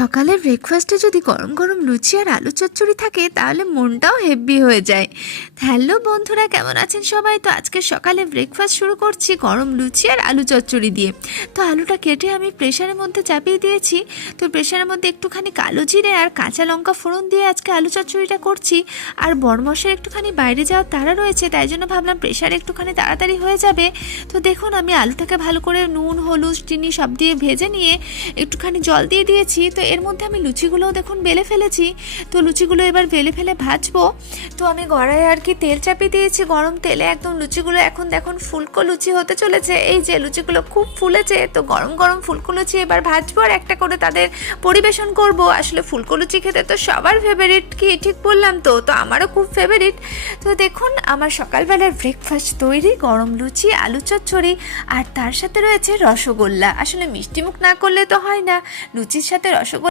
সকালের ব্রেকফাস্টে যদি গরম গরম লুচি আর আলু চচ্চড়ি থাকে তাহলে মনটাও হেভি হয়ে যায়। হ্যালো বন্ধুরা, কেমন আছেন সবাই? তো আজকে সকালে ব্রেকফাস্ট শুরু করছি গরম লুচি আর আলু চচ্চড়ি দিয়ে। তো আলুটা কেটে আমি প্রেশারের মধ্যে চাপিয়ে দিয়েছি। তো প্রেশারের মধ্যে একটুখানি কালো জিরে আর কাঁচা লঙ্কা ফোড়ন দিয়ে আজকে আলু চচ্চড়িটা করছি। আর বড়মশাইয়ের একটুখানি বাইরে যাওয়ার তাড়া রয়েছে, তাই জন্য ভাবলাম প্রেশারে একটুখানি তাড়াতাড়ি হয়ে যাবে। তো দেখুন, আমি আলুটাকে ভালো করে নুন হলুদ চিনি সব দিয়ে ভেজে নিয়ে একটুখানি জল দিয়ে দিয়েছি। তো এর মধ্যে আমি লুচিগুলোও দেখুন বেলে ফেলেছি। তো লুচিগুলো এবার বেলে ফেলে ভাজবো। তো আমি কড়াইয়ে আর কি তেল চাপিয়ে দিয়েছি, গরম তেলে একদম লুচিগুলো এখন দেখুন ফুলকো লুচি হতে চলেছে। এই যে লুচিগুলো খুব ফুলেছে, তো গরম গরম ফুলকো লুচি এবার ভাজবো আর একটা করে তাদের পরিবেশন করব। আসলে ফুলকো লুচি খেতে তো সবার ফেভারিট, কি ঠিক বললাম? তো তো আমারও খুব ফেভারিট। তো দেখুন, আমার সকালবেলার ব্রেকফাস্ট তৈরি, গরম লুচি আলু চচ্চড়ি আর তার সাথে রয়েছে রসগোল্লা। আসলে মিষ্টি মুখ না করলে তো হয় না, লুচির সাথে রসগোল্লা